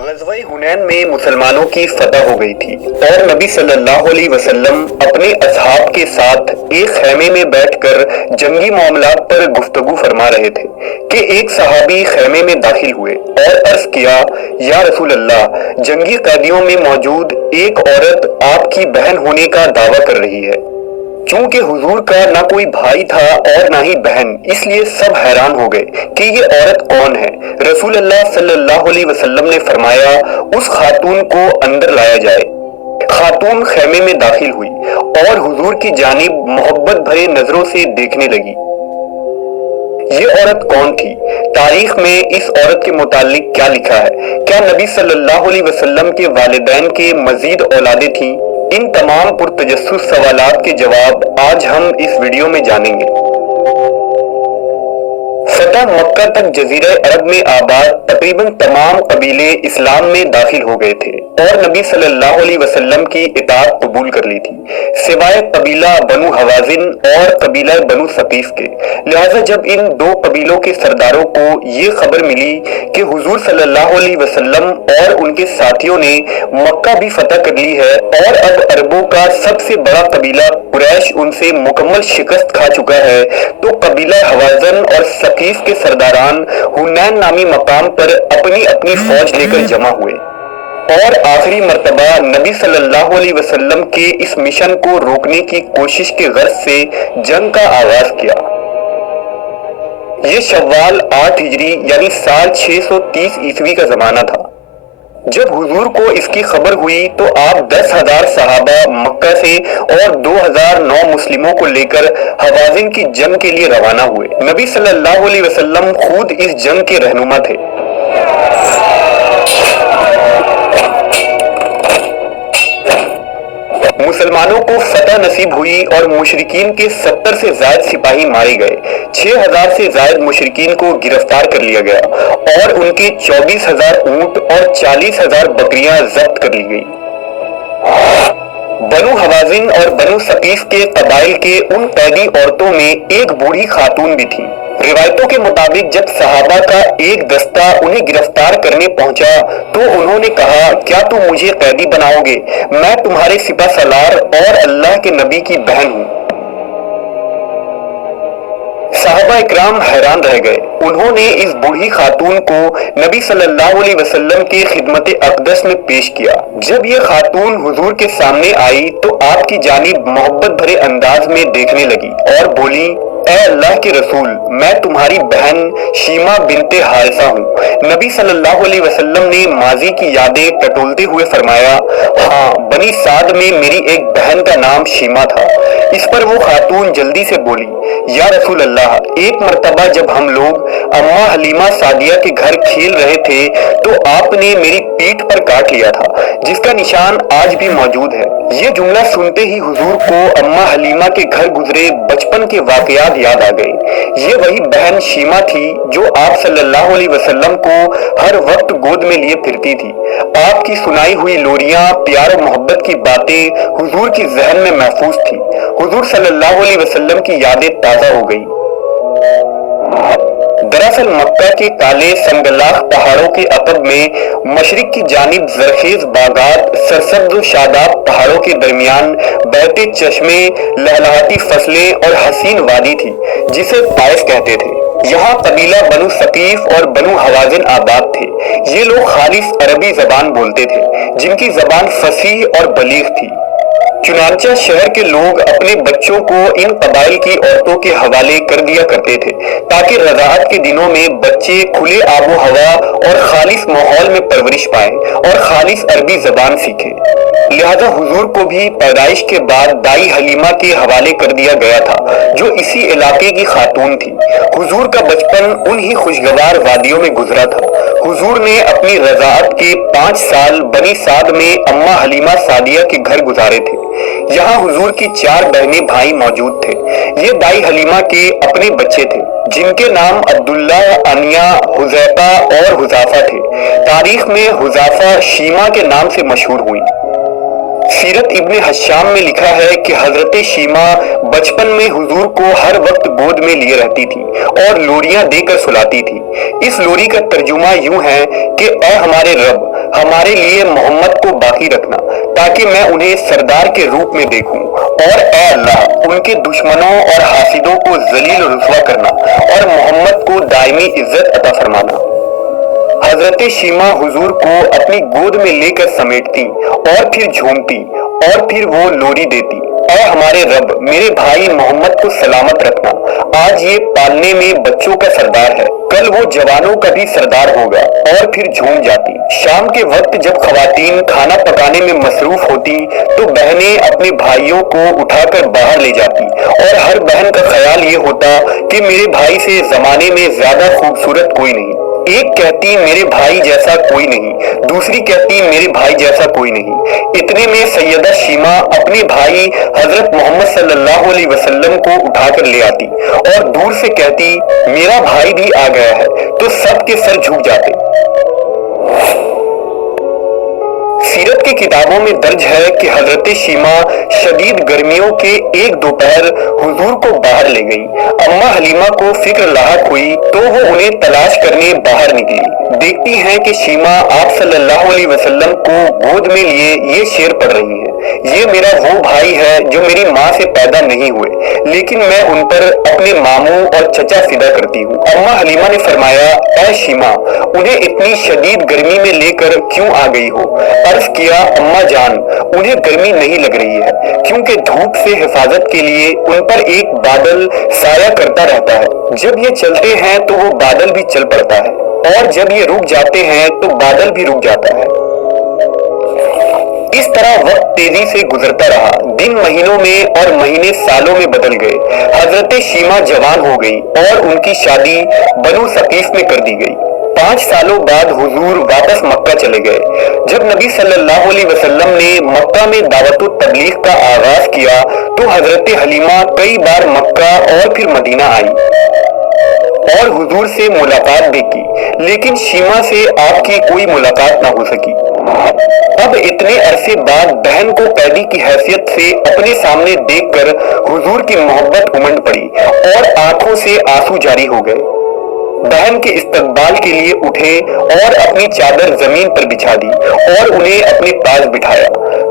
ग़ज़वा-ए हुनैन में मुसलमानों की फतह हो गई थी और नबी सल्लल्लाहु अलैहि वसल्लम अपने असहाब के साथ एक खैमे में बैठकर जंगी मामलात पर गुफ्तगू फरमा रहे थे कि एक सहाबी खैमे में दाखिल हुए और अर्ज किया, या रसूल अल्लाह, जंगी कैदियों में मौजूद एक औरत आपकी बहन होने का दावा कर रही है। चूंकि हुजूर का ना कोई भाई था और ना ही बहन, इसलिए सब हैरान हो गए कि ये औरत कौन है। रसूल अल्लाह सल्लल्लाहु अलैहि वसल्लम ने फरमाया, उस खातून को अंदर लाया जाए। खातून खैमे में दाखिल हुई और हुजूर की जानिब मोहब्बत भरे नजरों से देखने लगी। ये औरत कौन थी? तारीख में इस औरत के मुतालिक क्या लिखा है? क्या नबी सल्लल्लाहु अलैहि वसल्लम के वालिदैन के मजीद औलादे थीं? इन तमाम पुरतजस्सुस सवालात के जवाब आज हम इस वीडियो में जानेंगे। फतह मक्का तक जजीरा अरब में आबाद तकरीबन तमाम कबीले इस्लाम में दाखिल हो गए थे और नबी सल्लल्लाहु अलैहि वसल्लम की इताअत कबूल कर ली थी, सिवाय कबीला बनु हवाजिन और कबीला बनु सकीफ के। लिहाजा जब इन दो कबीलों के सरदारों को ये खबर मिली कि हुजूर सल्लल्लाहु अलैहि वसल्लम और उनके साथियों ने मक्का भी फतह कर ली है और अब अरबों का सबसे बड़ा कबीला कुरैश उनसे मुकम्मल शिकस्त खा चुका है, तो कबीला हवाजन और सकीफ के सरदारान हुनैन नामी मकाम पर अपनी अपनी फौज लेकर जमा हुए और आखिरी मर्तबा नबी सल्लल्लाहु अलैहि वसल्लम के इस मिशन को रोकने की कोशिश के गर्ज से जंग का आगाज किया। ये शव्वाल 8 हिजरी यानी साल 630 ईस्वी का जमाना था। जब हुजूर को इसकी खबर हुई तो आप 10,000 सहाबा मक्का से और 2,009 मुस्लिमों को लेकर हवाजिन की जंग के लिए रवाना हुए। नबी सल्लल्लाहु अलैहि वसल्लम खुद इस जंग के रहनुमा थे। मुसलमानों को फतह नसीब हुई और मुशरिकीन के 70 से ज्यादा सिपाही मारे गए। 6,000 से ज्यादा मुशरिकीन को गिरफ्तार कर लिया गया और उनके 24,000 ऊंट और 40,000 बकरियां जब्त कर ली गई। बनु हवाजिन और बनु सकीफ के कबाइल के उन कैदी औरतों में एक बूढ़ी खातून भी थी। रिवायतों के मुताबिक जब सहाबा का एक दस्ता उन्हें गिरफ्तार करने पहुंचा तो उन्होंने कहा, क्या तुम मुझे कैदी बनाओगे? मैं तुम्हारे सिपह सलार और अल्लाह के नबी की बहन हूं। सहाबा इकराम हैरान रह गए। उन्होंने इस बूढ़ी खातून को नबी सल्लल्लाहु अलैहि वसल्लम के खिदमत अक़दस में पेश किया। जब ये खातून हुजूर के सामने आई तो आपकी जानिब मोहब्बत भरे अंदाज में देखने लगी और बोली, ऐ अल्लाह के रसूल, मैं तुम्हारी बहन शीमा बिनते हारिसा हूँ। नबी सल्लल्लाहु अलैहि वसल्लम ने माजी की यादें टटोलते हुए फरमाया, हाँ, बनी साद में मेरी एक बहन का नाम शीमा था। इस पर वो खातून जल्दी से बोली, या रसूल अल्लाह, एक मर्तबा जब हम लोग अम्मा हलीमा सादिया के घर खेल रहे थे तो आपने मेरी पीठ पर काट लिया था, जिसका निशान आज भी मौजूद है। ये जुमला सुनते ही हुजूर को अम्मा हलीमा के घर गुजरे बचपन के वाकयात याद आ गए। ये वही बहन शीमा थी जो आप सल्लल्लाहु अलैहि वसल्लम को हर वक्त गोद में लिए फिरती थी। आपकी सुनाई हुई लोरियां, प्यार और मोहब्बत की बातें हुजूर की जहन में महफूज थी। हुजूर सल्लल्लाहु अलैहि वसल्लम की यादें ताजा हो गई। दरअसल मक्का के काले संगलाख पहाड़ों के अकब में मशरिक की जानिब जरखेज बागात, सरसब्ज शादाब पहाड़ों के दरमियान बहते चश्मे, लहलहाती फसलें और हसीन वादी थी जिसे ताइफ कहते थे। यहाँ कबीला बनु सकीफ और बनु हवाजिन आबाद थे। ये लोग खालिस अरबी जबान बोलते थे, जिनकी जबान फसीह और बलीग थी। चुनांचा शहर के लोग अपने बच्चों को इन कबाइल की औरतों के हवाले कर दिया करते थे ताकि रज़ाअत के दिनों में बच्चे खुले आबो हवा और खालिस माहौल में परवरिश पाएं और खालिस अरबी जबान सीखें। लिहाजा हुजूर को भी पैदाइश के बाद दाई हलीमा के हवाले कर दिया गया था, जो इसी इलाके की खातून थी। हुजूर का बचपन उन्हीं खुशगवार वादियों में गुजरा था। हुजूर ने अपनी रज़ाअत के 5 साल बनी साद में अम्मा हलीमा सादिया के घर गुजारे थे। यहाँ हुजूर की 4 बहनें भाई मौजूद थे। ये दाई हलीमा के अपने बच्चे थे जिनके नाम अब्दुल्ला, अनिया, हुज़ैफा और हुज़ाफा थे। तारीख में हुज़ाफा शीमा के नाम से मशहूर हुई। सीरत इब्ने हश्शाम में लिखा है कि हजरत शीमा बचपन में हुजूर को हर वक्त गोद में लिए रहती थी और लोरियां देकर सुलाती थी। इस लोरी का तर्जुमा यूं है कि ऐ हमारे रब, हमारे लिए मोहम्मद को बाकी रखना ताकि मैं उन्हें सरदार के रूप में देखूं, और ए अल्लाह उनके दुश्मनों और हासिदों को जलील और रुसवा करना और मोहम्मद को दायमी इज्जत अता फरमाना। हजरत शीमा हुजूर को अपनी गोद में लेकर समेटती और फिर झूमती और फिर वो लोरी देती, ऐ हमारे रब मेरे भाई मोहम्मद को सलामत रखना, आज ये पालने में बच्चों का सरदार है, कल वो जवानों का भी सरदार होगा, और फिर झूम जाती। शाम के वक्त जब खवातीन खाना पकाने में मसरूफ होती तो बहनें अपने भाइयों को उठाकर बाहर ले जाती, और हर बहन का ख्याल ये होता कि मेरे भाई से जमाने में ज्यादा खूबसूरत कोई नहीं। एक कहती मेरे भाई जैसा कोई नहीं, दूसरी कहती मेरे भाई जैसा कोई नहीं। इतने में सैयदा शीमा अपने भाई हजरत मोहम्मद सल्लल्लाहु अलैहि वसल्लम को उठाकर ले आती और दूर से कहती मेरा भाई भी आ गया है, तो सबके सर झुक जाते। सीरत की किताबों में दर्ज है कि हजरत शीमा शदीद गर्मियों के एक दोपहर हुजूर को बाहर ले गई। अम्मा हलीमा को फिक्र लाहक हुई तो वो उन्हें तलाश करने बाहर निकली। देखती हैं कि शीमा आप सल्लल्लाहु अलैहि वसल्लम को गोद में लिए ये शेर पढ़ रही हैं, ये मेरा वो भाई है जो मेरी माँ से पैदा नहीं हुए, लेकिन मैं उन पर अपने मामू और चचा फिदा करती हूँ। अम्मा हलीमा ने फरमाया ऐ शीमा उन्हें इतनी शदीद गर्मी में लेकर क्यों आ गई हो? अर्ज किया अम्मा जान उन्हें गर्मी नहीं लग रही है, क्योंकि धूप से हिफाजत के लिए उन पर एक बादल साया करता रहता है। जब ये चलते हैं तो वो बादल भी चल पड़ता है, और जब ये रुक जाते हैं तो बादल भी रुक जाता है। इस तरह वक्त तेजी से गुजरता रहा, दिन महीनों में और महीने सालों में बदल गए। हजरत शीमा जवान हो गई और उनकी शादी बनु सकीफ में कर दी गई। 5 सालों बाद हुजूर वापस मक्का चले गए। जब नबी सल्लल्लाहु अलैहि वसल्लम ने मक्का में दावत तबलीग का आगाज किया तो हजरत हलीमा कई बार मक्का और फिर मदीना आई और हुजूर से मुलाकात भी की, लेकिन शीमा से आपकी कोई मुलाकात ना हो सकी। अब इतने अरसे बाद बहन को कैदी की हैसियत से अपने सामने देखकर हुजूर की मोहब्बत उमड़ पड़ी और आंखों से आंसू जारी हो गए। बहन के इस्तकबाल के लिए उठे और अपनी चादर जमीन पर बिछा दी और उन्हें अपने पास बिठाया।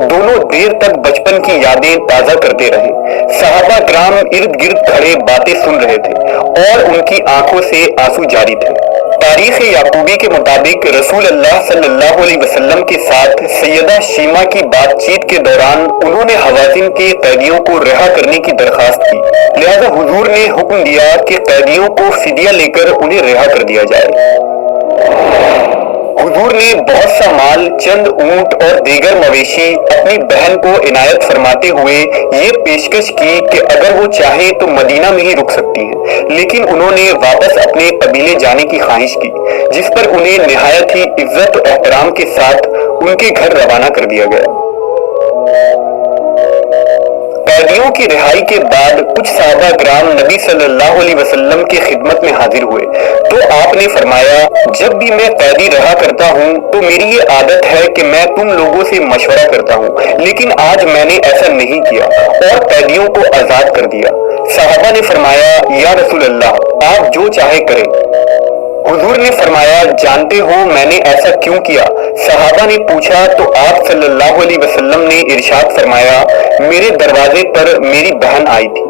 दोनों देर तक बचपन की यादें ताजा करते रहे। सहाबा किराम इर्द गिर्द खड़े बातें सुन रहे थे और उनकी आंखों से आंसू जारी थे। तारीख याकूबी के मुताबिक रसूल अल्लाह सल्लल्लाहु अलैहि वसल्लम के साथ सैयदा शीमा की बातचीत के दौरान उन्होंने हवाज़िन के कैदियों को रिहा करने की दरखास्त की, लिहाजा हुजूर ने हुक्म दिया कि कैदियों को फिदिया लेकर उन्हें रिहा कर दिया जाए। हुजूर ने बहुत सा माल, चंद ऊंट और दीगर मवेशी अपनी बहन को इनायत फरमाते हुए ये पेशकश की कि अगर वो चाहे तो मदीना में ही रुक सकती हैं, लेकिन उन्होंने वापस अपने कबीले जाने की ख्वाहिश की, जिस पर उन्हें निहायत ही इज्जत और एहतराम के साथ उनके घर रवाना कर दिया गया। कैदियों की रिहाई के बाद कुछ सहाबा किराम नबी सल्लल्लाहु अलैहि वसल्लम की खिदमत में हाजिर हुए तो आपने फरमाया जब भी मैं कैदी रहा करता हूँ तो मेरी ये आदत है कि मैं तुम लोगों से मशवरा करता हूँ, लेकिन आज मैंने ऐसा नहीं किया और कैदियों को आजाद कर दिया। सहाबा ने फरमाया या रसूल अल्लाह आप जो चाहे करें। हुजूर ने फरमाया जानते हो मैंने ऐसा क्यों किया? सहाबा ने पूछा तो आप सल्लल्लाहु अलैहि वसल्लम ने इरशाद फरमाया मेरे दरवाजे पर मेरी बहन आई थी